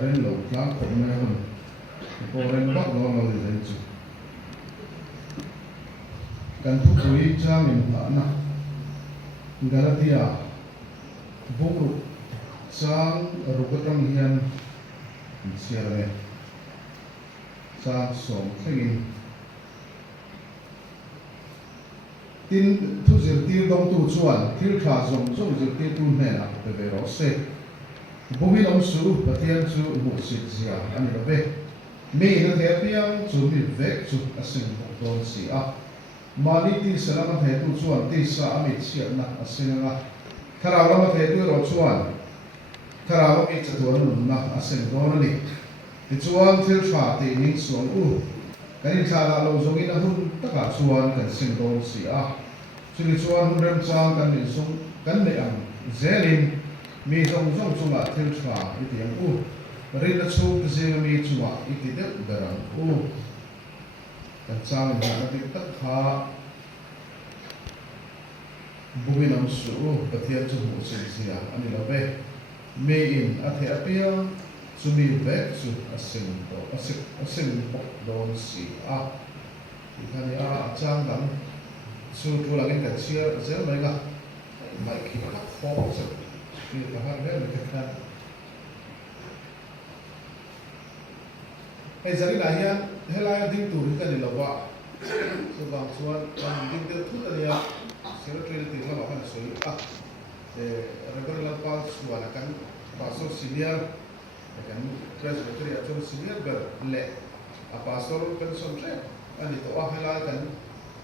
ren lo tlang khom na hun ko ren bak lo lo le chu kan thu pui chang in na galatia bukru chang rugatang hian siarane chang som thlengin tin thu zir tir dong tu chuan thil tha zong zong zir tir tu hmena pe ve ro se bumi long su pathian chu mu sit zia ani lo ve me na the piang chu mi vek chu asing don si a mani ti salama the tu chuan ti sa amit siat na asinga khara lama the tu ro chuan khara mi chatuan na asing don ni ti chuan thil tha ti ning suang u kan thala lo zong in a hun taka chuan kan sing don si a chuli chuan hun rem chang kan ni sung kan ne ang zelin mi zong zong chunga thil tha iti ang u rin na chu zing mi chunga iti de darang u kan chang na ti tak kha buminam su pathian chu mu sin sia ani la be me in a the apia sumi vek su asim don si a ikani a chang dang su tu lang kan sia zel mai ga mai ki ka kho se ki ka har le ka kan ai zari na hian helai ding tu ri kan lo wa su bang chuan ding te thu ta ya secretary ti la kan soi a regular pa suala kan pastor senior kan presbytery atau senior berle pastor kan somse ani to ahla kan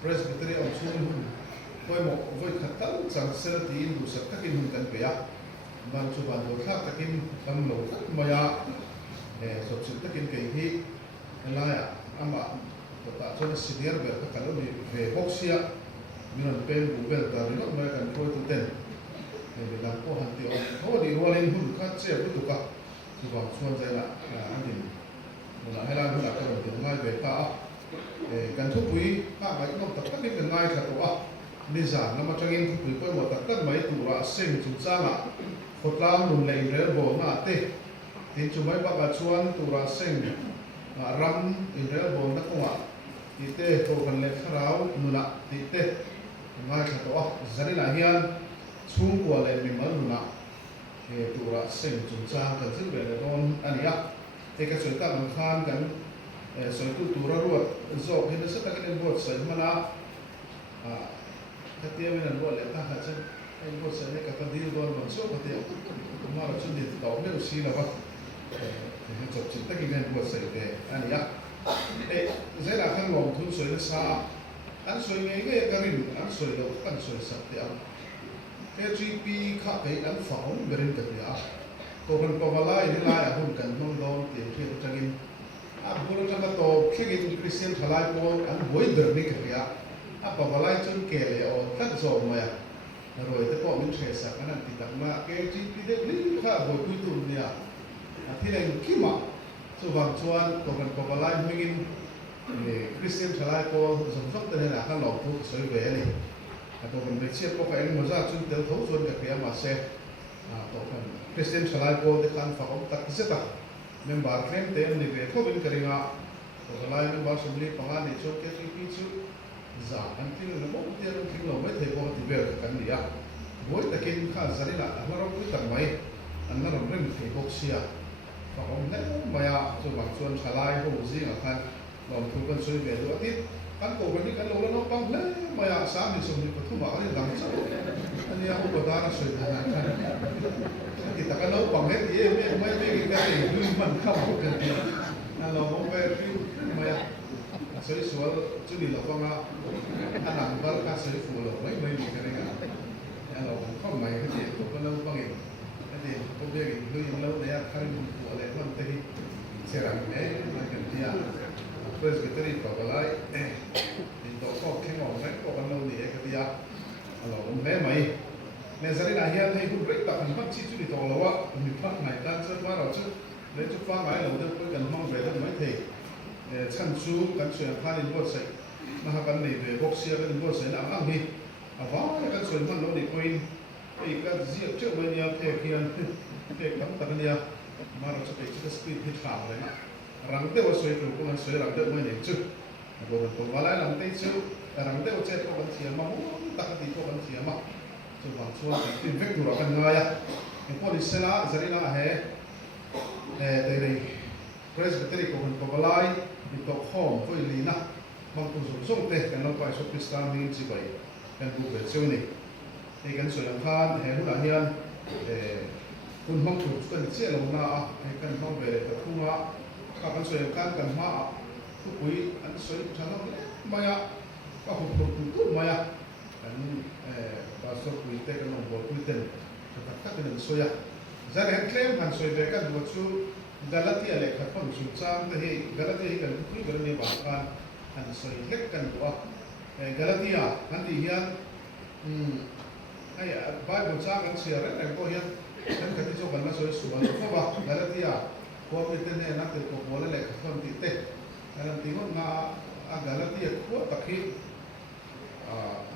presbytery au suni hun koi mo voi khatal sang sel ti lu sak takin hun kan pe ya ban chu ban do thak takin kam lo tak maya sob sil takin ke hi la ya ama to ta chon senior ber ka kalo ni ve boxia minan pen bu bel ta ri no ma kan ko tu ten ni la ko han ti o ho di rolin hun kha che bu tu ka bang chuan zai la anin mula hela hula ka ro ngai ve ka kan thu pui ka mai no tak tak ni ngai tha to a ni za na ma changin thu pui ko mo tak tak mai tu ra sing chu changa khotlam nun lei re bo na te tin chu mai ba ka chuan tu ra sing ram in re bo na ko wa ti te to kan le kharau nula ti te ngai tha to a zari la hian chung ko le mi mal nula tu ra sing chung chang kan zil ve don ania te ka soi ka man khan kan soi tu ra ruat zo he sa ta kan bot sai mana ka te men an bol ta ha chen en bot sai ka ta dil don man so ka te ma ra chun di ta ne si la ba he chop chin ta ki ben bot sai te ania zai la kan long thu soi na sa an soi nge nge ka rin an soi lo kan soi sa te a KGP khá cái ấn phỏng về cái gì à, còn phần còn lại thì lại à hôm cần mong đón tiền khi tôi chăng in, hôm trong cái tổ khi cái Christian thay lại có ấn bồi đợt đi cái gì à, còn lại chun kể là ở thắt dầu mà à, rồi tới có những trẻ sạc anh thì tặng mà KGP đấy lý khá bồi quy tụ này à, thì này khi mà số vàng chuan còn lại mình Christian thay lại có giống giống thế này là các lò thuốc soi về này. Atau kan becet ko kain moza chun tel tho zon ka kya ma se to kan Christian chalai ko de kan fa ko tak zeta member claim te ni ve tho bin karinga to chalai member assembly panga ni cho ke ki chu za an tin na mo te ro tin lo mai the ko ti ver kan ni ya boy takin kha zari la la ro ku tak mai an na ro rem the box sia fa ko ne maya so bang chuan chalai ko zi nga khan lo thu kan soi ve lo ti kan ko ni kan lo no pang le maya sa mi so ni ko thu ma ni dang sa ani ya ko da na soi na kan kita kan lo pang he ye me ki ka ni man kha ko kan ni na lo mo ve fi maya soi sual chu ni lo pang a anang bar ka soi fu lo mai ni ka ni ga ya lo ko mai ke ko ko lo pang ni ade ko be ni lo ne ya kan ni ko le man te ni serang me na kan dia presbytery pagalai in to ko keng ong rek ko kan lo ni e ka dia alo me mai ne zari na hian nei hu rek ta kan pat chi chu ni to lo wa mi phat mai tan cha wa ro chu le chu fa mai lo de ko kan mong ve de mai the chan chu kan chue phan in bo sai na ha kan nei ve box sia kan bo sai na ang hi awa kan chue man lo ni ko in e ka zia chu mai ya the kian the kam ta kan ya mà nó sẽ bị cái speed hit thảo đấy rằng tiêu soi trụ cũng là soi rằng tiêu mới nên chứ rồi còn vào lại rằng tiêu chứ rằng tiêu chết có vấn đề mà muốn tất cả thì có vấn đề mà cho bằng số thì vết đủ rồi cần ngay à những con đi xe lá giờ đi là hè đây đây presbytery của vào lại đi tổ home với lina mang cùng dùng dùng tệ cái nó phải số Pakistan mình chỉ vậy cái bộ về siêu này thì cái soi làm khan hè hút là hiềnคุณห้องถูกกันเสียลงนะให้กันห้องเบรกับคู่ว่าข้ากันสวยกันมาทุกปุยอันสวยฉันต้องมาอ่ะก็หุบตุ้มมาอ่ะอันบาสปุยเตกันลงบอลปุยเต็มแต่ถ้าเป็นสวยอ่ะจะเห็นเคลมหันสวยเบรกันวัตถุกาลาตีอะไรขัดคนสุดซ้ำแต่เฮ้กาลาตีกันคุยกันในบ้านกันหันสวยเล็กกันตัวกาลาตีอ่ะหันที่เฮียนไอ้บ้านผมสร้างกันเสียแล้วก็เฮียนฉันก็ที่ชอบกันมาสวยสวยเพราะว่าแต่ละที่อ่ะพอมีเต้นเนี่ยนักเตะก็โมเลเล็กคนติดเตะแต่ละที่มันมาแต่ละที่ขวดตะกี้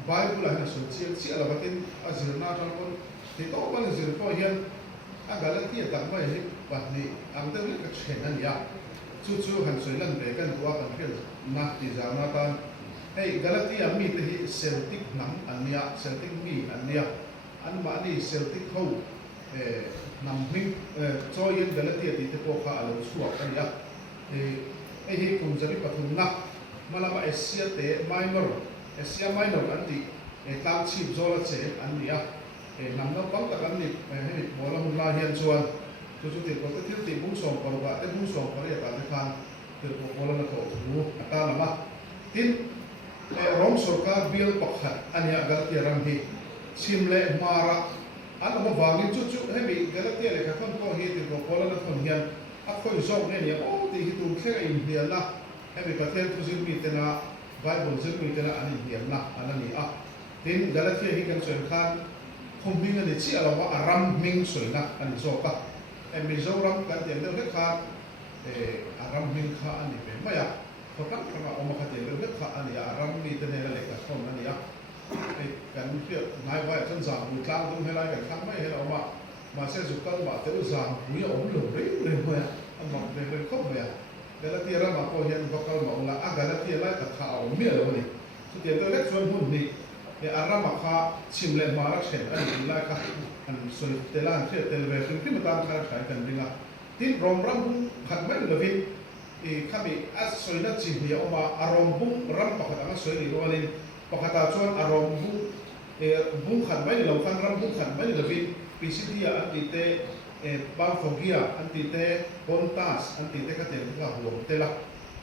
ไบเบิลอะไรสวยเชี่ยเราไปกินอาศิรนาทอนคนที่โต๊ะมันศิรก็เห็นแต่ละที่ต่างไม่เห็นวันนี้อันเดียวกันเช่นนั้นเนี่ยจู่ๆหันสวยนั่นเบกันตัวกันเพื่อนนักที่จะมาตันไอ้แต่ละที่มีแต่เซลติกหนังอันเนี้ยเซลติกมีอันเนี้ยอันมานี่เซลติกเขานำมิ่งจอยยังเดลตีติดตัวข้าเราชัวร์กันยะไอ้ที่คุณจะมีปฐุมนักมาละมาเอเชียเตะไมเนอร์อันที่ตามชีพโซลาเซลอันนี้อ่ะนำน้ำปั๊มตะกันนี่ให้บอกเราหุ่นลาเฮียนชวนจู่ๆติดบอกที่ติดบุ้งส่งก่อนว่าแต่บุ้งส่งก่อนเนี่ยการทางติดบอกเราโตหูอาการละมาทิ้งร้องสุรการบิลปักหัดอันนี้กาลตีรังฮีชิมเล่มาระอันนั้นวางจุดให้มีกาลตีอะไรกันคนก็เห็นติดบอกเราแล้วคนเฮียนอักคอยส่งเนี่ยโอ้ที่ฮิตุแค่อินเดียนะให้มีประเทศทุสิมีแต่นะไบเบิลซึ่งมีแต่นะอันอินเดียนะอันนั้นนี่อ่ะทิ้งกาลตีให้กันส่วนข้างคงมีเงินที่เชื่อเราว่าอารัมมิงสวยนะอันนี้โซกะมิโซรัมกันเดียวเรื่องข้าอารัมมิงข้าอันนี้เป็นไม่อะเพราะนั้นเราเอามาขัดเรื่องเรื่องข้าอันนี้อารัมมีแต่เนี่ยอะไรกันคนอันนี้อะกันเพื่อนายว่าฉันสั่งมือกลางต้องให้ไรกันทั้งไม่ให้เรามาเส้นสุดกันมาแต่เราสั่งมือผมหลงเรื่อยๆเลยอันนั้นเป็นครบเลยแต่ละที่เรามาพอเห็นพอเขาบอกว่าแต่ละที่ไรแต่ข่าวเมียเราเนี่ยสุดท้ายตัวเล็กชวนหุ่นนี่อารัมมาข้าชิมเลนมารักเช่นอันนี้ไรค่ะอันส่วนเตล่าเชื่อเตลเวคือที่มาตามการขายกันดีนะที่รอมรัมบุ้งขัดไม่เลยวินข้ามีอัศวินจีเดียวมาอารมณ์บุ้งรัมปกติอัศวินตัวนี้ปกติชวนอารมณ์บุ้งขัดไม่เลยเราขันรัมบุ้งขัดไม่เลยวินพิสิทธิ์อันติเตบางฟอกี้อันติเตคอนตัสอันติเตก็เต็มที่เราหัวเตล่า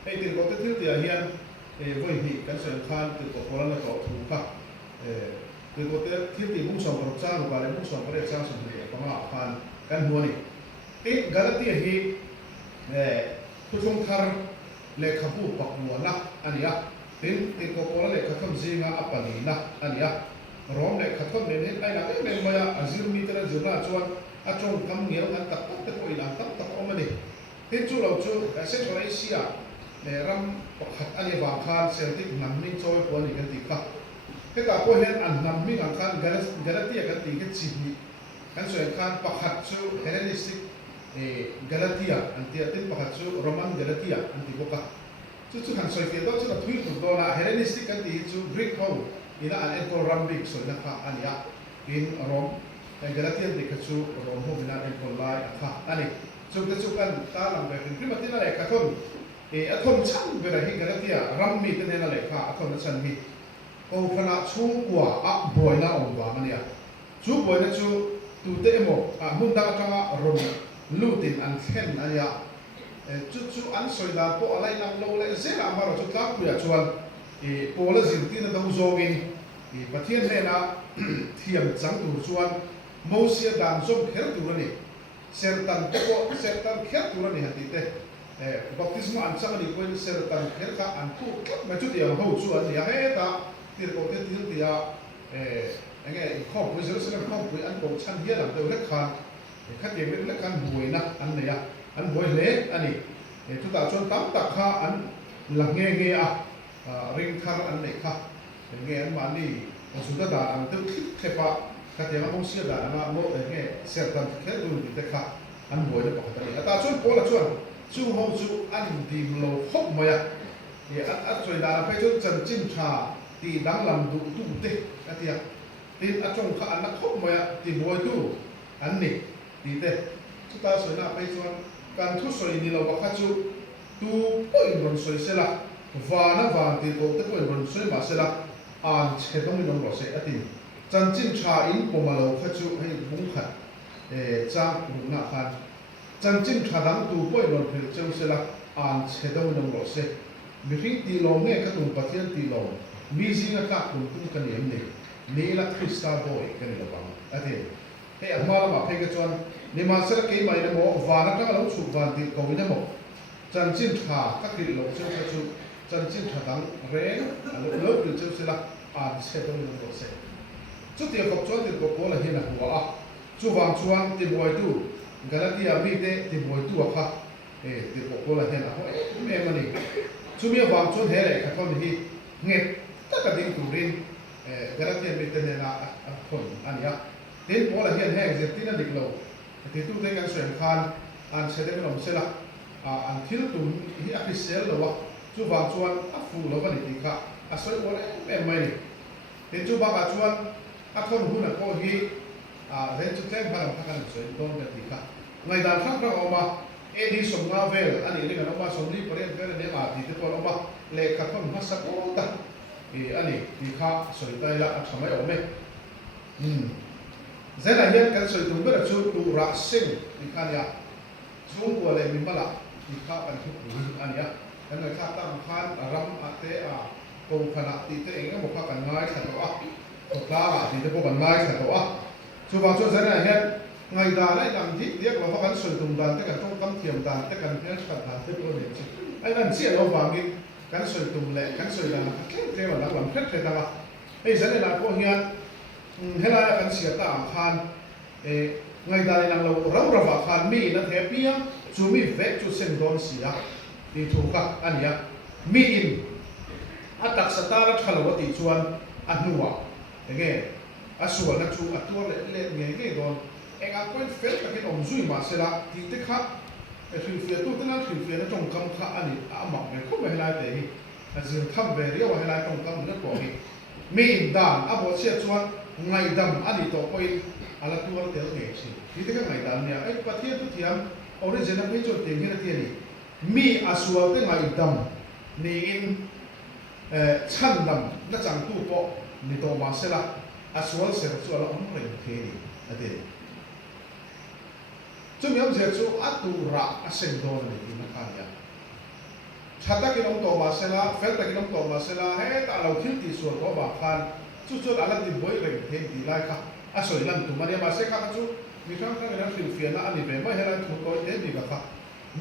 ไอ้ที่เราจะที่เดียเฮียนวันนี้กันส่วนข้างที่ตัวคนละก็ถูกค่ะคือตัวที่ตีมุ่งส่งกับจ้างหรือว่ามุ่งส่งกับจ้างส่วนเดียวประมาณพันกันหัวนี่ที่กาลตีฮีผู้ชมทาร์เลขาผู้ปักหัวนะอันนี้ที่ตัวคนละเลขาทำจริงอ่ะอัปนีนะอันนี้ร้องเลขาทำเนี่ยไอ้นั่นเป็นมาอาซิลมีแต่ละจุดละชวนอาจงทำเงี้ยกันตักตักไปหลังตักออกมาดิที่จู่เราจู่เซ็นทรัลเอเชียรำปักหัดอันนี้บางครั้งเซลติกมันไม่ช่วยคนอีกกันติดค่ะที่กับพวกเห็นอันนำมีบางครั้งกาลตีกันติดกันจีบีกันส่วนครั้งปักหัดจู่เฮเลนิสติกกาลตีอันที่ติดปักหัดจู่โรมันกาลตีอันที่พวกจู่หันส่วนเกี่ยวกับจู่เราทุยตัวละเฮเลนิสติกกันติดจู่กรีกเขาอีน่าอันเอ็นโครัมบิกส่วนนะคะอันนี้กินโรมกาลตีอันที่จู่โรมพวกนั้นเอ็นโคไลค่ะอันนี้จู่กันตาลำแบบเป็นพิมพ์ที่นั่นแหละครับทุนอัฐมชั้นเวลาที่กาลตีรัมมีตัวนี้นั่นแหละค่ะอัฐมชั้นมีโอ้พนักชูกว่าบอยน่าองค์ว่ามันเนี่ยชูบอยนั่นชูตัวเตะโมมุ่งตาจังอ่ะรมลูตินอันเข็นอันยาจู่อันสวยดาพออะไรนั่งลงเลยเสียละมาเราจุดลับกุยชวนพอละสิ่งที่นั่นต้องโจมินประเทศเนี่ยนะเทียมจังตัวชวนมูเสียดานส่งเขตตัวนี่เซอร์ตันเขตตัวนี่ฮันติเตบัพติศมาอันสังนี่คนเซอร์ตันเขตอันผู้มาจุดเดียวเขาชวนเนี่ยให้ตาที่เราเที่ยวที่ยังไงข้อมูลเสร็จแล้วข้อมูลอันของชั้นเยี่ยมเดี๋ยวเล็กขันขัดเย็นเล็กขันหวยนะอันนี้อันหวยเล็กอันนี้ทุกตาชนตั้มตักข้าอันหลังเงี้ยริงคาร์อันเล็กข้าเงี้ยอันมานี่สุดท้ายอันตึ้งเทปะขัดเย็นมันคงเสียดายมาโม่เงี้ยเสียตันแค่ดูดีแต่ข้าอันหวยจะปกติ ta chuan pola chuan chu ho chu an dim lo khop moya ye at choi da pe chu chan chin tha ti dang lam du tu te atia tin atong kha an khop moya ti boi tu an ni ti te chu ta soi na pe chuan kan thu soi ni lo wa kha chu tu point ron soi se la va na va ti ko te point ron soi ma se la an che dong ni lo se atin chan chin tha in pomalo kha chu hei bung khat chang na khan chan chin tha dang tu point ron phel cheu se la an che dong ni lo se mi ring ti lo nge ka tung pathian ti lo mi zinga ka tung tung kan yem ni ni la krista boy kan lo bang atin he amala ma phei ka chuan ni ma ser ke mai na mo va na ka lo chu van ti ko ni mo chan chin tha ka ki lo cheu ka chu chan chin tha dang re lo lo ri cheu se la an che dong ni lo se chu ti khop chuan ti ko ko la hi na huwa a chu wang chuan ti boy tu galatia mi te ti boy tu a kha ti ko ko la hi na ho me mani chu mi wang chuan he le kha thon hi nge ta ka ding tu rin galatia mi te na a thon an ya tin ko la hi he je tin na dik lo ti tu te kan swen khan an che de lo se la an thil tu hi a krisel lo wa chu wang chuan a fu lo ba ni ti kha a soi ko le me mai ni tin chu ba ka chuan a thon hu na ko hi ren chu tlem phalam kha kan soi don ka ti kha ngai dan thak ra oma edi som nga vel ani ri kan oma som li pore vel ne ma ti te to oma le kha thon ma sa ko ta ani ti kha soi tai la a thamai ome zela hian kan soi tum bera chu tu ra sing ti kha ya chung ko le mi mala ti kha kan thu ani ya kan ngai kha tam khan ram a te a ko khana ti te eng mo kha kan ngai kha to a ko kla a ti te ko kan ngai kha to a chu ba chu zela hian ngai da lai dang thi tiak lo kan soi tum dan te kan tong kam thiam dan te kan hian kha da te pro ne chi ai nan chi lo wa mi kan soi tum le kan soi dan ka te wa la lam phet phet da ei zela la ko hian hela kan sia ta khan ngai da nang lo rau ra wa khan mi na the pia chu mi ve chu sen don sia ti thu ka ania mi in atak satara thalo ti chuan anuwa ege asua na chu atua le nge don enga point fel ka ke om zui ma sela ti te kha thil fia tu tana thil fia na tong kam kha ani ama me ko me la te hi azin tham ve ri wa hela tong kam na ko hi mi dan abo sia chuan ngai dam ani to point ala tu al tel nge si ti te ka ngai dam nia ai pathia tu thiam original pe chu te nge na ti ni mi asua te ngai dam ni in chan dam na chang tu po ni to ma sela aswal se chu ala om ren the ni ade chu mi am je chu atu ra aseng don ni na kha ya chata ki long to ma sela fel ta ki long to ma sela he ta lo thil ti so to ba khan chu chu ala ti boy ren the ti lai kha asoi lan tu maria ma se kha chu mi khang khang na fil fia na ani ve ma hela thu ko te ni ba kha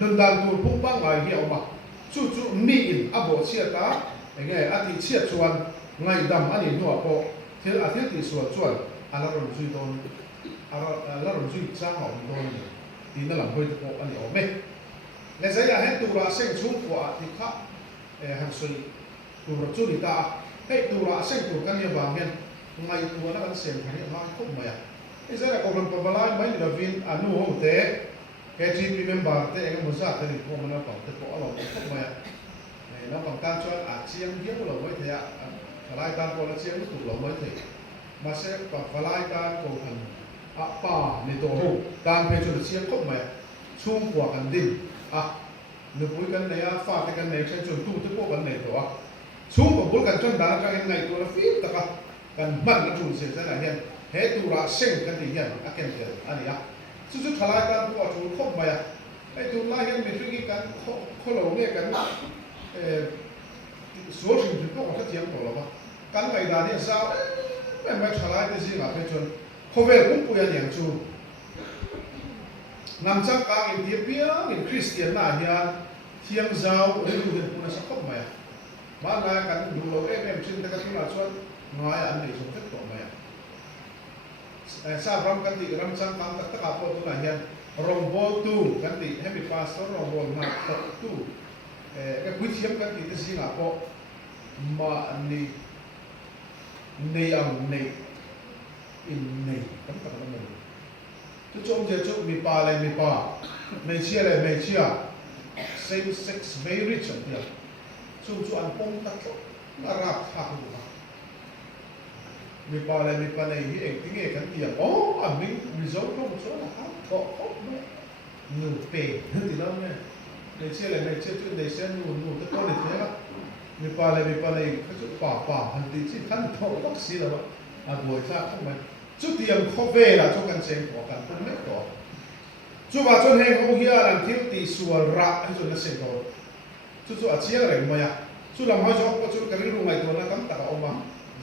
nun dal tu pu ba ngai hi oma chu chu mi in abo chia ta nge ati chia chuan ngai dam ani no po thil a thil ti so chuan ala ron zui don ala ron zui cha ho don ti na lam hoi ko ani ome le zai ya he tu ra seng chung ko a ti kha han soi tu ra chu ni ta he tu ra seng tu kan ya ba men ngai tu na kan sem thani ma ko ma ya e zai la ko ron pa balai mai ni vin anu ho te ke ti member te eng mo sa te ni ko ma na pa te ko alo ko ma ya nó bằng tan cho chiang hiếm là mới thế ạ, phải tan có là chiang nó tụt là mới thế, mà sẽ phải tan có thành pa này tổ hậu, tan phải cho nó chiang không mà, chung quả cần đinh, nếu bối cái này pha cái này sẽ chuẩn tu tới bộ cái này tổ chung của bối cái chân đá cho cái này tổ là phím tất cả, cần mất nó chung sẽ là hiện, hết tu ra sinh cái gì hiện, cái này anh ấy chút chút phải tan có chung không mà, cái tu lại hiện mình suy nghĩ cái không lâu nghe cái số trình thì có một cái tiếng của nó cắn ngày đàn thì sao đấy mày trả lại cái gì mà phải chôn không về cũng bùi anh em chú nằm trong các cái tiếp bia cái Christian là hiện thiêng giáo đểดูđến cũng là sắc không mày mà lại cắn đủ lâu em trên cái thứ là chôn nói anh để sống thích của mày sao ram cái gì ram trong các tất cả mọi thứ là hiện rombo tu cái gì hay bị pastor rombo mà tu cái quý hiếm cái gì cái gì là có mà này ông này in này cấm cả mình chú trông giờ chú mi pa lại mi pa mấy chia này mấy chia same sex marriage chẳng hạn chú ăn bông tắc mà rạp thạc luôn mi pa này hi tiếng nghe cái tiếng mình result không số là có mẹ nhiều bể thì đâu nè để chia lại này chia chuyện để xem nụ tất cả để thế đó mi pa này cái chút bà hành tí chỉ khăn thâu bác sĩ là buổi ra không phải chút tiền không về là cho cần xem của cần không biết đó chú bà cho nên không hiểu là thiếu tí sủa rạ hay cho nó xem rồi chú ở chia này mà ya chú làm hai chỗ có chú cái rung này tôi là cắm tao ông mà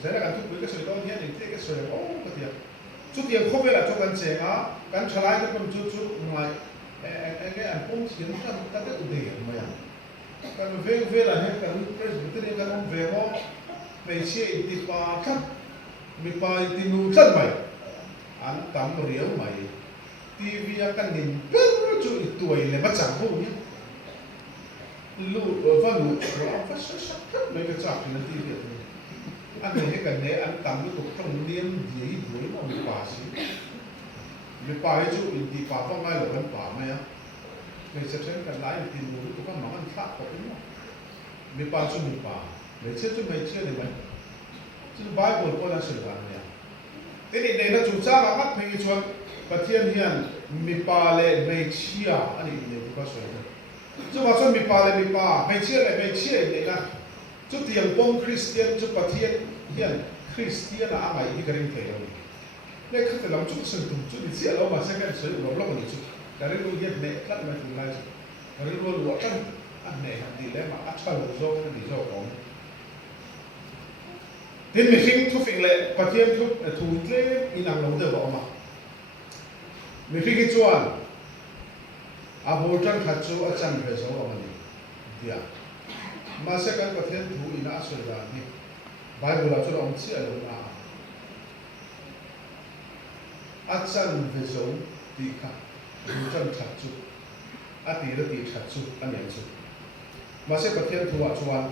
sẽ là cần chút cái sợi đó nhé để cái sợi cái tiền chút tiền không về là cho cần xem cần trả lại cái con chú ngoài cái anh cũng chỉ nó ta cái ưu điểm mà ya cần về là hết cần cái gì cần ông về ho về chia ít pa chắc mi pa ít nu chắc mày anh tắm riêu mày TV akan nhìn biết chú ít tuổi này bắt chẳng không nhé lu văn rồi phát sắc mấy cái chạp thì nó TV anh này cái này anh tắm cái cục trong niêm gì đuổi mà bị bà xí bị bà ấy chú ít bà phong ngay là vẫn bà mày á người sẽ xem cái lái tiền mũi của các món ăn khác của chúng nó bị bà chú bị bà để chết chú mày chia để mày chú Bible có là sự bàn này thế thì đây là chủ cha mà bắt mình cho và thiên hiền mi pa lệ mày chia anh ấy để có sợi chú bảo cho mi pa mày chia này là chú tiền bông Christian chú và thiên hiền Christian là ai đi cái gì rồi đây không phải làm chút sự tụng chút đi chia lâu mà sẽ cái sự lâu lắm rồi chú cái này luôn hiện này cắt mà từ lại cái này luôn lụa chân anh này thì lấy mà áp sao rồi cái gì rồi còn thế mình khi thu phình lệ và thiên thu lệ in làm lâu được bảo mà mình khi cái chuan bố chân thật số ở chân về số ở mình thì mà sẽ cần có thiên thu in áp soi ra đi Bible là cho ông chia luôn chân về số thì cả bố chân thật số tí là tí thật số anh em số mà sẽ có thiên thu ở chuan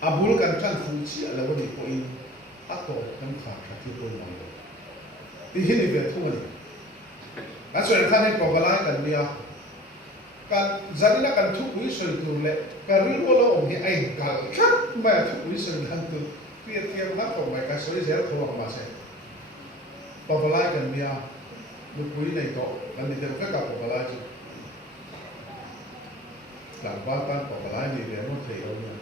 abul kan chan fu chi ala wani ko in ato kan kha thi ko ma lo ti hi ni ve thu ni a so ran than ko bala kan bia kan zadina kan thu ui soi tu le ka ri ko lo om hi ai ka khat ma thu ui soi han tu pia tiam na ko mai ka soi zer ko ma se ko bala kan bia lu kui nei to kan ni te ka ko bala ji dan ba tan ko bala ni ve mo thei lo ni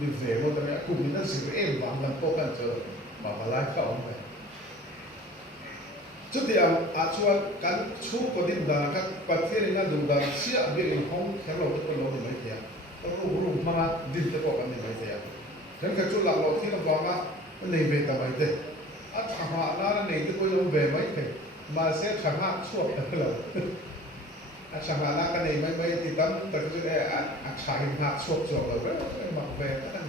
đi về một cái cùng những cái sự em vắng làm tốt hơn chờ mà lại không vậy trước thì cho cán chú có điểm là các bác sĩ này dùng là xia bị không khéo lâu cái lâu thì mấy thế tôi cũng mà đi tới bộ cái mấy thế nên cái chú lạc lâu khi nó vắng á này về tầm mấy thế thằng họ nó này cái tôi về mấy thế mà sẽ thằng họ suốt là chẳng hạn là cái này mấy thì tấm từ cái này xài hạt suốt rồi mặc về cái này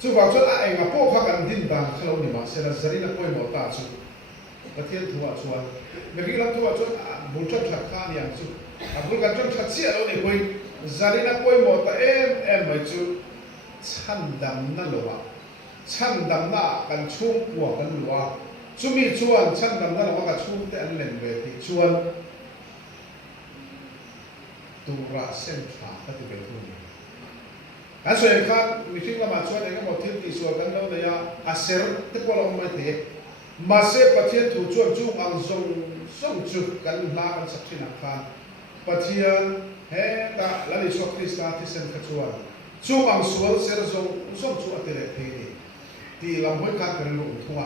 chú bảo cho ai mà bộ khác ăn tin đàng khâu thì mà sẽ là giới là coi một ta chú và thiên thua chuan mấy cái làm thua chuan bốn trăm chặt khanอย่างchú bốn trăm chặt xịa đâu này coi giới là coi một ta em mấy chú chăn đầmนั่นหรอchăn đầmน่ะกันชุ่มกว่ากันหรอchúมีชวนชั้นดำนั่นว่ากับชุ่มแต่อันเล่นเวทีชวนตัวราเส้นขาก็จะเป็นทุนอันส่วนข้างมีทิ้งละมาชวนเองก็หมดทิ้งตีชวนกันแล้วเนี่ยอาเซอร์ที่พวกเราไม่เทมาเซประเทศถูกชวนจุ่มอังส่งจุดกันลากันสักทีนักขันประเทศเฮตาและลิชคริสต์ที่เซนขจวนจุ่มอังส่วนเซอร์ส่งจุดอัตเลเทนีที่ลำห้วยข้างกันลงทั่ว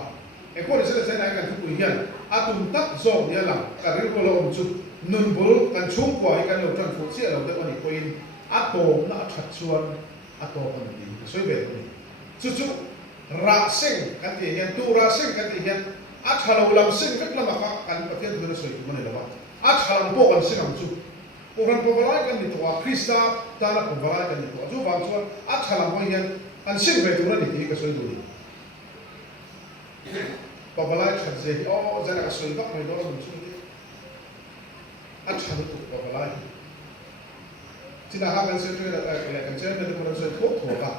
คนที่จะใช้ในการทุกอย่างอาตุนตักส่งเนี่ยหลังการเรียกว่าเราจุดนุนบุรุกันชุ่มกว่าการเราจนฝูเสียเราได้วันนี้เป็นอาโตน่าชัดชวนอาโตคนดีสวยแบบนี้จุดราเซ็งกันที่เห็นตัวราเซ็งกันที่เห็นอาชาเราลำเซ็งก็ลำบากกันประเทศเราสวยมันเลยว่าอาชาเราพวกกันเซ็งจุดพวกกันพวกอะไรกันนี่ตัวคริสต์ตาละพวกอะไรกันนี่ตัวจู่บางส่วนอาชาเราไม่เห็นอันเซ็งไปตัวนั้นนี่ก็สวยดูดีพอเวลาฉันเสียจะนักสวยก็ไม่โดนมันช่วยอันฉันถูกพอเวลาที่น่าหากันเสียด้วยอะไรกันเสียเนี่ยมันสวยทุกกัน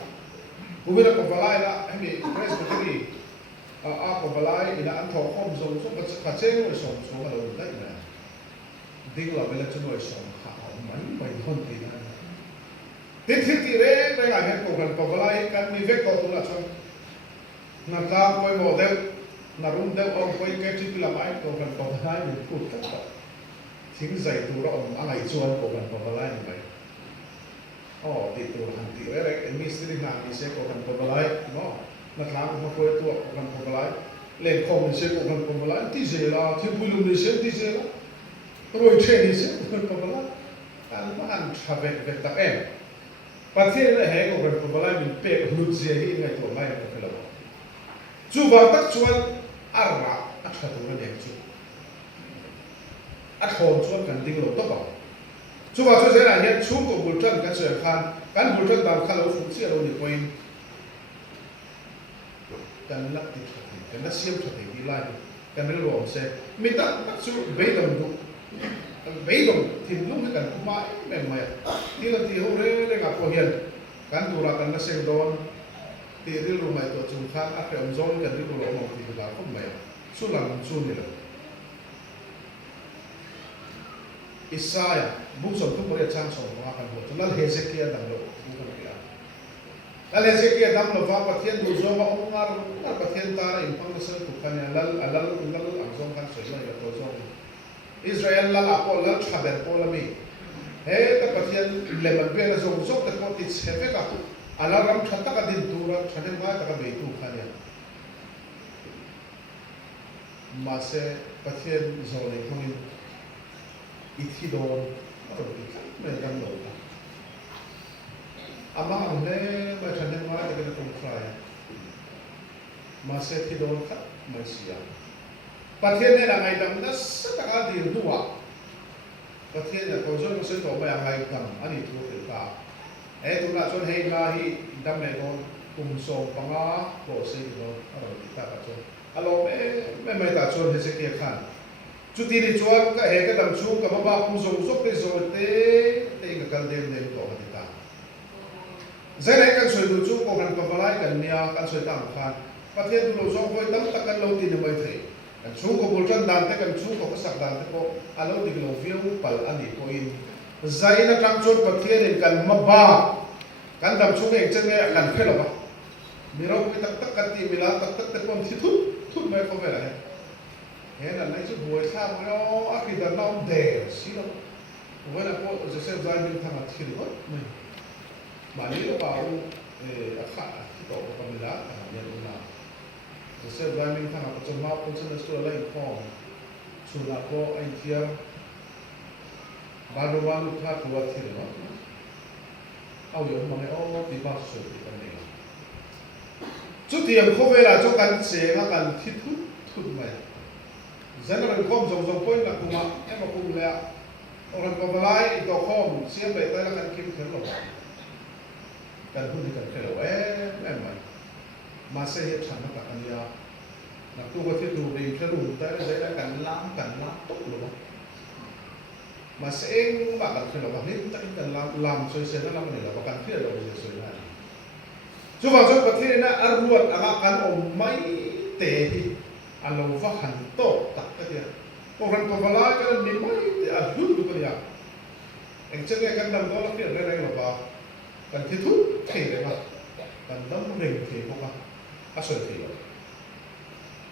กูไม่ได้พอเวลาละให้มีเรสเบอรี่ có balai ina an thọ khom zong zong ka cheng oi som som alo dai na ding la bela chu oi som kha mai hon ti na ti re ga he ko kan ko balai kan mi ve ko tu na chon na ka koi mo de na rum de ong koi ke ti la mai ko kan ko balai mi ku ta thing zai tu ro angai chuan ko kan ko balai mai ti tu han ti re mi stri na mi se ko kan ko balai no na thang ko ko tu ko kan ko balai le ko mi se ko kan ko balai ti je la ti bu lu mi se ti je la rồi chuyện gì chứ không có bao anh mà anh thà về về tập em và thế là hệ của mình có bao mình bê lụt gì hết ngày tuổi mai có phải là chú vào tất chuan ăn rạ ăn thật là đẹp chú ăn hồn chuan cần tinh lỗ tóc bảo chú vào chú sẽ là nhận chú của bùn chân cái sợi khan cái bùn chân bằng khăn lỗ phụ chia đâu để quên cái nắp thì cái nắp xiêm thật thì đi lại cái nó lỗ xe mình tắt chú bấy đồng đủ bấy đồng thì lúc mới cần mãi mềm mại như là thì hôm nay gặp cô hiền cán tụ ra cần nó xem đón thì đi lúc này tổ chúng khác áp dụng dối cần đi lúc lỗ thì là không mềm số lần số này là Isaiah bút sổ thức mới trang sổ hoa cần hộ cho nó Hezekiah đằng lộ bút cần kia là Hezekiah đằng lộ vào bát thiên đủ do mà ông ngar bát thiên ta là impang nó sẽ thuộc khăn nhà lal ang zong khăn sợi này là tổ zong Israel la la ko la chaber ko la mi he ta pathian le man pe la zong zok ta ko ti cheve ka ala ram thata ka din tu ra thane ma ta ka be tu khania ma se pathian zo le khongin ithi don ro ti ka me dam lo ta ama ang ne ma thane ma ta ka tu khrai ma se thi don kha ma sia pathian này là ngày đầm nó rất là cái điều đúng không? Pathian là con số sinh tồn bây giờ ngày đầm anh đi thu được cả. Tôi là chọn hay là hi đầm này con cùng số bằng á bộ sinh rồi, rồi ta cả chọn. Alo mấy ta chọn hết sức khan. Chút đi chọn cái hệ cái đầm chung cái mà cùng số số cái rồi cái cần đem đến tổ thì ta. Giờ này cái số đồ chung có cần có lại cần nia cái số tăng khan. Pathian đồ số với tấm tất cả lâu tin mới thấy. Chú có bổ chân đàn thế cần chú có cái sạc đàn thế có alo thì cái lồng phiêu bal anh đi coi dây nó trăng chốt bậc thiên nên cần mập ba cần đầm chú này chân nghe cần phê là ba mi rau cái tắc tắc cái tiền mi lá tắc tắc tắc con thì thút mấy không phải là thế là lấy chút buổi sáng nó ác thì đàn nó đè xí đâu với là cóจะxem dây mình thằng thì được này mà nếu bảo ác khả thì tổ của mình lá nhận làจะเสพได้ไม่ทั้งอาจจะมาพูดถึงส่วนอะไรของส่วนละก็ไอ้เทียบาดูวันลูกค้าตัวที่เนาะเอาอยู่มาให้โอ้ดีมากสุดที่กันเองจุดที่ยังเขาเวลาจะกันเสียงกันที่ทุกไหมฉันก็เป็นความสงสัยนะคุณมาเอ็มคุณเลยorang pembelai itu kom siapa itu lah kan kim kerja kan pun di kerja memang masih hidup sama tak kan dia nak tu buat itu di kerja tapi saya kan lam tu loh masih eng bakal kerja bah ni tak kan lam sesuai lam ni lah bakal kerja loh sesuai lah cuba berarti nak arwat akan mai teh alau fahan to tak dia orang pembelai kan ni mai teh alhut tu dia yang cakap kan dalam dollar dia reng lah bah kan itu teh lah kan dalam reng teh bukan asal teh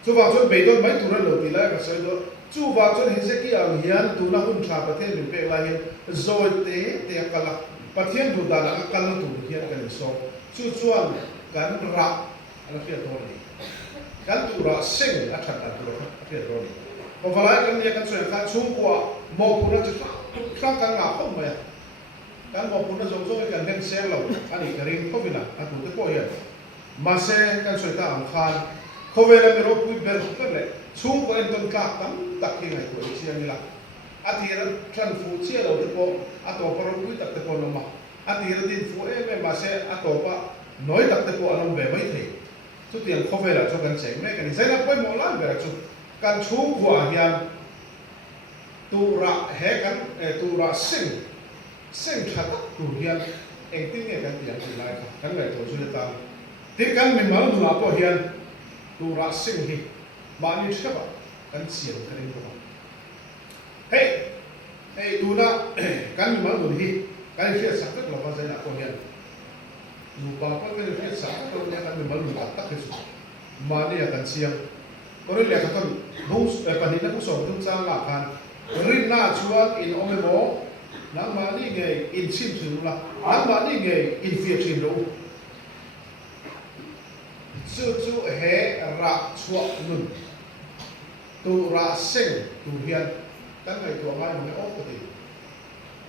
chú vào chốn bể đôi mấy tụ nó lột thì lại cả sợi đó chú vào chốn hình sẽ kia ở hiền tụ nó hôn trà bát thiên mình bể lại hiền rồi té cả là bát thiên tụ đã là cả là tụ hiền cái này so chú chuan gan rạ nó phía đó này gan tụ rạ sinh ở thật là tụ rạ phía đó này còn vào lại cái này cái chuyện khác chú qua một phụ nó chỉ khác cái nào không vậy gan một phụ nó giống giống cái nên xe lẩu anh ấy cái riêng không biết là anh tụ cái hiền mà xe cái chuyện ta ăn khan không về là mình rốt quý bèn không đấy chung của anh tuần cả tắm tắc cái này của chị anh là thì là chân phụ chia đầu thì có tổ pa rốt quý tắc thì có mà thì là tin phụ em mà sẽ tổ pa nói tắc thì có anh về mấy thì chút tiền không về là cho gần chén mấy cái này dễ là quay một lần về là chút căn chung của hiền tu ra hết căn tu ra sinh thật tu hiền anh tin nghe cái tiền thì lại căn này tổ chức ta thì căn mình mở tu ra có hiền tu ra sinh hi mà như thế vậy kan siam kan in ko hey tu na kan ma du hi kan fi sa tak lo fa na ko hian nu pa pa kan fi sa ko ne kan ma lu tak tak su ma ne kan siam ko ri le ka kan hus pa ni na ko so tung cha la kan rin na chuan in omemo nang ma ni nge in sim su la nang ma ni nge in fi sim lo chu he ra chua nun tu ra sinh tu hiền các ngày tu mai mình ốp cái gì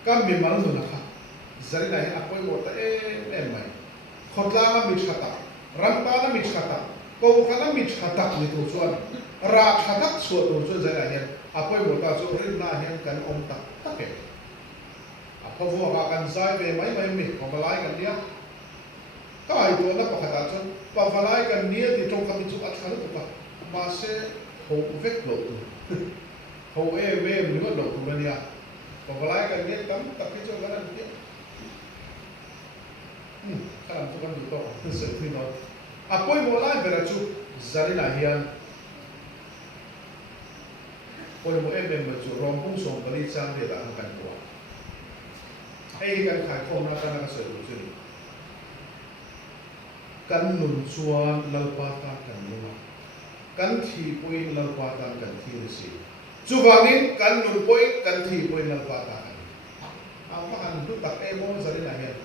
các mình mà nó kha zari này à quay một em mày khot la nó bị chata ram ta nó bị chata câu khá nó bị chata như tu chuan ra chata chuột tu chuan zari này à quay một ta chuột rin na hiền cần ông ta tất cả à phô phô cả cần sai về mấy mấy mình còn lại cần đi các ai tu nó có khả năng chuan và lại cần đi thì trong cái chuột ăn khá nó mà sẽ hậu vết lộ hậu em nếu mà lộ của mình à còn lại cái này cắm tập cái chỗ cái này tiếp các làm cho con bị to thực sự thì nó à quay một lại về là chú gia đình là hiền quay một em mà chú rong bung sòng cái đi sang để là ăn cảnh quả ai cái khai thông nó cái này sợi đủ chưa căn nôn chuan lau pa ta cảnh luôn kan thi point lau pa ta kan thi si chuwangin kan nun point kan thi point lau pa ta ang mahan du tak emo zari na hian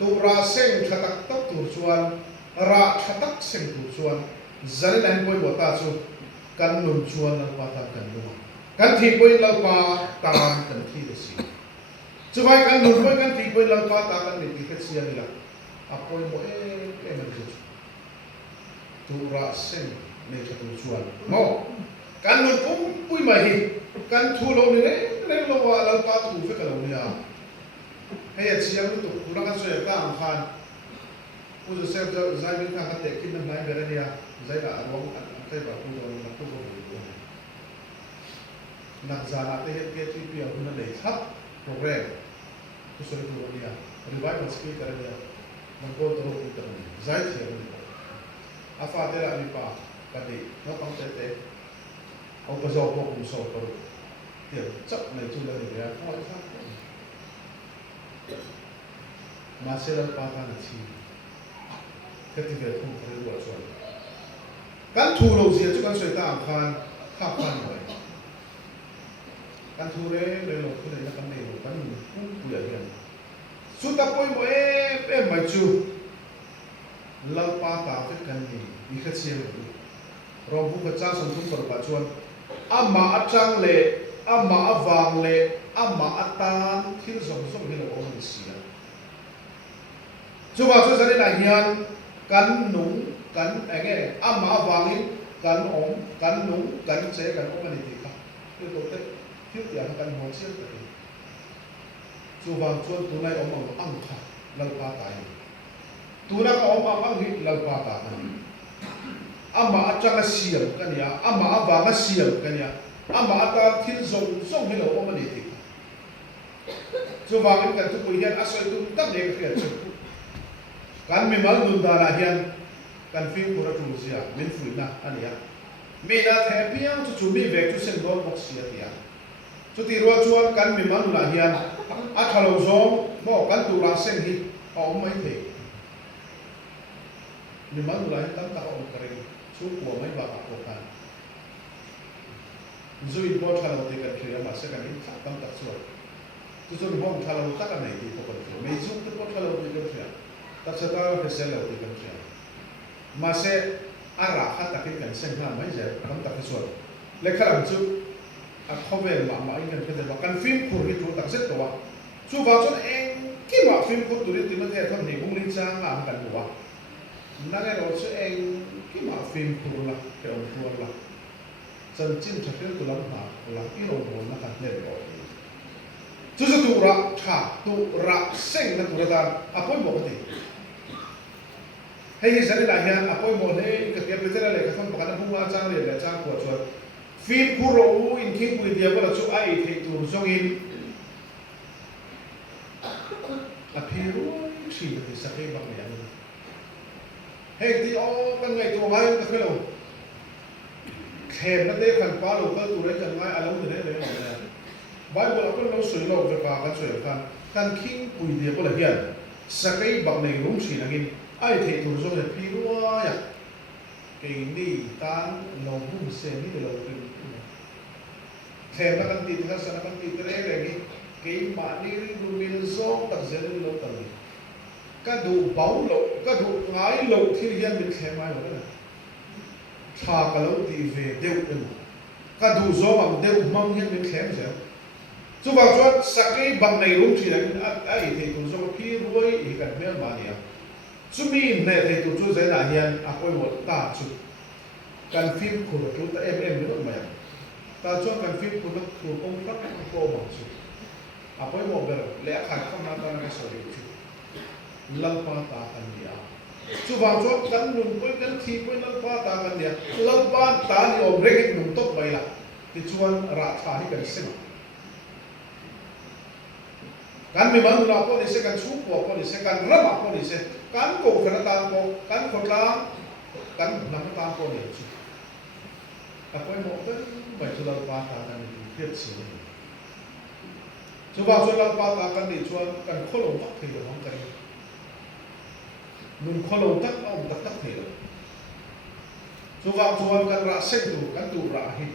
tu ra seng thatak tak tu chuan ra thatak seng tu chuan zari na point bo ta chu kan nun chuan lau pa ta kan lu kan thi point lau pa ta kan thi si chuwai kan nun point kan thi point lau pa ta kan ni ti sia ni la apoi mo em tu ra sen ne tu chuan mo kan nun pum pui mai hi kan thu lo ni ne lo wa la pa tu fe ka lo ni a he chiang tu ku ra kan so ta ang khan u zo se zo zai min ka te kin nam lai be ra ni a zai la ro an te ba ku do na ku ko nak zana te he ke ti pi a hu na le thap program ku so tu ni a revival speaker ni a man ko to ku ta ni zai thiam ni afa te la ni pa ka di no pang te ông có dầu cùng sổ có tiền chấp này chung lên để thôi khác mà sẽ là ba tháng chi cái gì về không phải đùa chuẩn căn thu lâu gì chứ căn sợi ta khan khác khan rồi căn thu đấy đây là cái này là căn này một căn cũng bùi hiền suốt ta quay một em mà chú lâu ba tháng cái căn gì đi khách xe rồi rồi cũng có trang sản phẩm của bà chuan amma atang le amma avang le amma atan thil zong zong hi lo om sia chu ba chu zani na hian kan nung kan enge amma avangin kan om kan nung kan che kan om ani ti ka tu to te thil tiang kan ho chiang te chu wang chuan tu nai om ang kha lal pa tai tu na ko om ang hi lal pa ta ama atanga siam kania ama avanga siam kania ama ata thil zong zong helo omani ti chuwangin kan tu puian asoi tu tak ne khia chu kan mi mal nun dara hian kan fi pura tu sia min fui na ania mi na the piang chu mi ve chu sen do box sia tia chu ti ro chuan kan mi mal la hian a thalo zong mo kan tu ra sen hi om mai the mi mal la hian tam ta om kare chú của mấy bà học của bạn rồi bỏ thà lâu thì cần phải mà sẽ cần những thằng tâm đặc殊chú cho bỏ thà lâu tất cả này thì không cần phải mấy chú cứ bỏ thà lâu thì cần phải tất cả tao phải xem lâu thì cần phải mà sẽ ara khát đặc cái cần xem là mấy giờ tâm đặc殊lấy cái làm chú không về mà anh cần phải là cần phim của cái chú đặc sắc của bạn chú vào cho em cái mà phim của tụi nó thì nó không thì cũng linh trang làm cần của bạn nãy giờ cho em cái mà phim của là cái ông của là chân chính thật sự của là cái ông của nó thật nên rồi chú sẽ tu ra thà tu ra sinh nó tu ra ta apoi một cái hay như thế này hiện apoi một này cái việc bây giờ là cái phần bạc nó không quan trọng là trang của chuột phim của rồi in khi của dia là chú ai thì tu trong in apiro chỉ là cái sắc bằng này hei ti o kan ngai tu ngai ka khelo khem na te kan pa lo ka tu re kan ngai alo ne le ne Bible kan lo sui lo ve pa ka sui kan king pui dia ko la hian sakai bak nei rum si nangin ai thei tu zo le pi ruwa ya ke ni tan lo bu se ni lo kin khem na kan ti ka sa kan ti re re ni ke ma ni ri ru min zo tak zel lo ta ni ka du bau lo ka du ngai lo thi hian min khem mai lo na cha ka lo ti ve deu ka du zo mang deu mang hian min khem se chú bảo cho sakai bằng này đúng chỉ là ai thì tụi cho phi ruồi thì cần biết mà nhỉ chú mình này thì tụi chú dễ là hiền à coi một ta chú cần phim của chú ta em biết không mày ta cho cần phim của nó của công tác cô bằng chú à coi một bữa lẽ khai không nói ta nói sao được chú lăng pa ta cần gì à chú bảo cho cần luôn cần thi lăng pa ta cần gì lăng pa ta thì ông break nung tốt vậy là thì chú anh ra thà thì cần xem kan mi manu na ko ni se kan chu ko ni se kan rama ko ni se kan ko khana ta ko kan ko la kan nam ta ko ni chu ta ko mo ko ba chu la pa ta kan ni hiet si chu ba chu la pa ta kan ni chu kan kho lo tak thei lo kan nun kho lo tak om tak thei lo chu ba chu kan ra se tu ra hi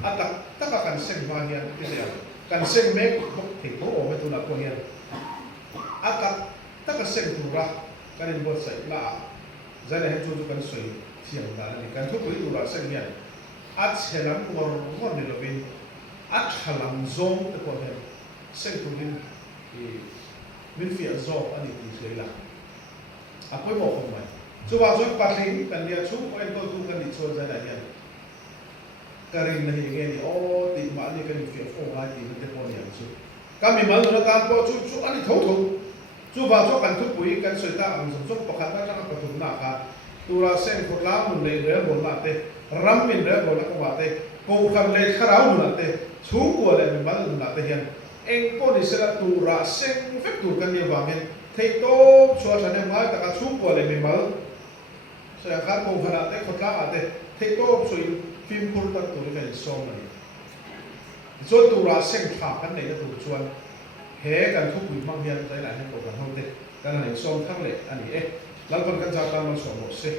atak tak kan se ma hian ti le kan seng mek bok thei ko o me tu na ko hian aka taka seng tu ra kan in bot sai la zane he chu kan soi thiam da ni kan thu ko tu ra seng hian at chelam ngor ngor ni lovin at halam zong te ko hian seng tu din min fi zo ani ti sei la a koi mo ko mai chu ba zo pa thing kan dia chu ko en ko tu kan ni cho zane hian karing na hi ni o ti ma ni kan fi fo ga ti te ko ni chu ka mi mal na ka po chu ani tho tho chu ba cho kan thu pui kan soi ta ang som sok pakhat ta ka tu na ka tu ra sen ko la mun le re bon na te ram min re bon na ko wa te ko kham le kharau na te chu ko le mi mal na te hian eng ko ni sera tu ra sen fek tu kan ni wa men thei to chua sa ne ma ta ka chu ko le mi mal sa kha ko khana te khot la ate thei to soi phim phun ta tu cái song này cho tu ra sinh thả cái này tu chuan he kan thu quỷ mang hiền tới lại hay còn hơn thế cái này song thăng lệ anh ấy lắm con cái gia tăng nó song một xí